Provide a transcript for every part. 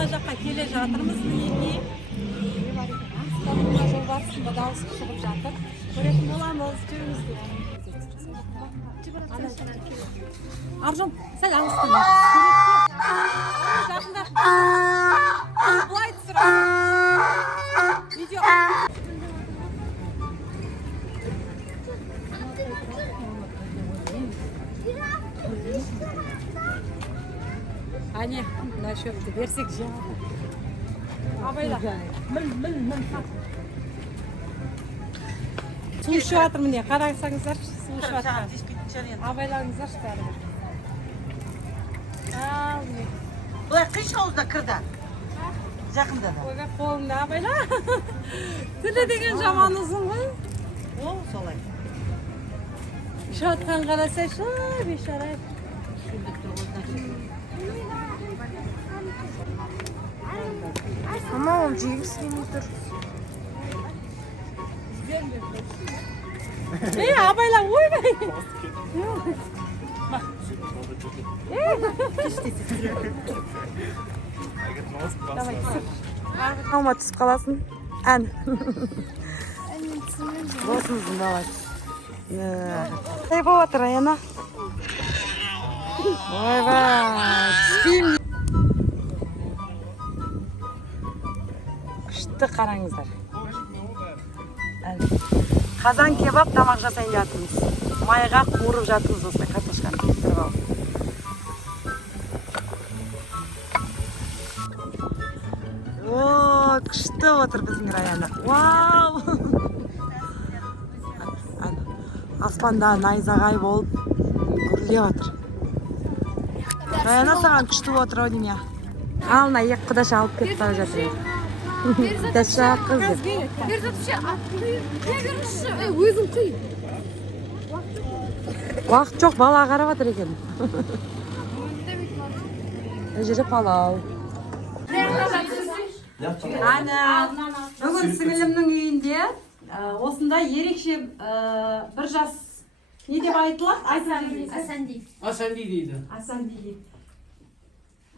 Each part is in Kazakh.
Бала жаққа келе жатырмыз. Мінекей. Жол барысында дауыс шығып жатыр. Көретін боламыз. Жүріңіздер. Аржан, сәл алыстан. Жақында. Былай түсіріп. Видео. Әне, мына шөпті берсек жауап. Абайла. Мін. Су ішіп жатыр міне, қараңыздар, су ішіп жатыр. Абайлаңыздар бәрі. Ал, міне. Бұлай қиш ауызда кірді. Жақында да. Ойға қолыңда абайла. Тілі деген жаман ұзын ғой. Ол солай. Ішіп жатқан қарасайшы, бейшара. Ama o James Winter. Абайла ойбай. Alma түсіп қаласың. Ән. Босымыздың давай. Ne болып жатыр, Аяна? Ойбай, түспеймін. Күшті қараңыздар. Қазан кебап тамақ жасайын жатырмыз. Майға қуырып жатырмыз осылай картошканы кептіріп алып. О, күшті отыр біздің Раяна. Вау! Аспанда найзағай болып гүрілдеп отыр. Раяна саған күшті отыр ау деймін. Алына ек құдаша алып кетіп бара жатыр. Құдаша қыз деп. Өзің құй. Уақыт жоқ, бала қарап жатыр екен. Жері палау. Бүгін сіңілімнің үйінде осында ерекше бір жас не деп айтылады? Асанди дейді. Асанди дейді.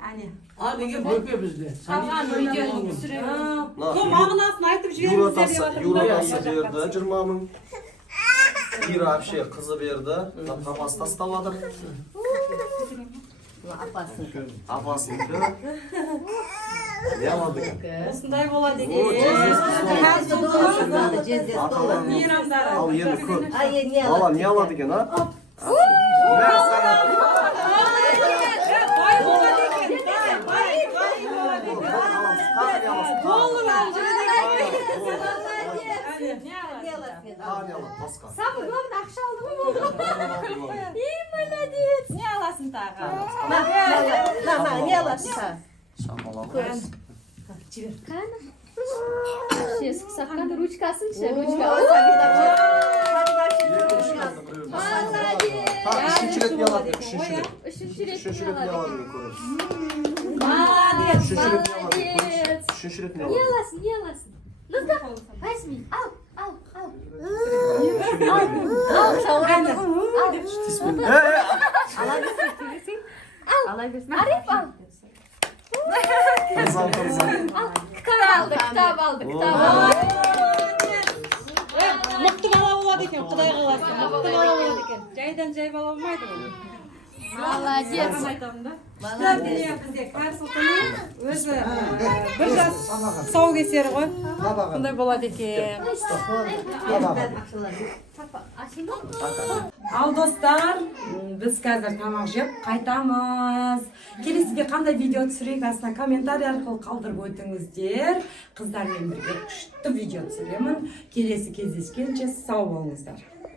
Әне. Деген бөпе бізде. Қалған видеоны түсіремін. Мағынасын айтып жіберіңіздер деп жатыр. Юра тасы берді 20 мың. Ира вообще қызы берді. Тапқамасы таставадыр. Апасынікі. Не алады екен? Осындай болады екен. Ал енді көп. Бала не алады екен, а? Самый главный ақша алды ма болды? Молодец. Не аласың тағы. Не аласың тағы? Саққан ручкасын ше, ручка. Үшінші рет не алады екен, Үшінші рет үшінші рет не алады екен көріңіз. Үшінші рет не Не алады. аласың, не аласың? Ну-ка, возьми, ал. Ариф ал. Кітап алдық. Мықты бала болады екен, Құдай қаласа. Мықты бала болады екен. Жайдан жай бала болмайды ғой. Молодец. Бізде Кәрі Сұлтанның өзі бір жас тұсаукесері ғой. Бұндай болады екен. Ал достар, біз қазір тамақ жеп қайтамыз. Келесіде қандай видео түсірейік, астына комментарий арқылы қалдырып өтіңіздер. Қыздармен бірге күшті видео түсіремін. Келесі кездескенше сау болыңыздар.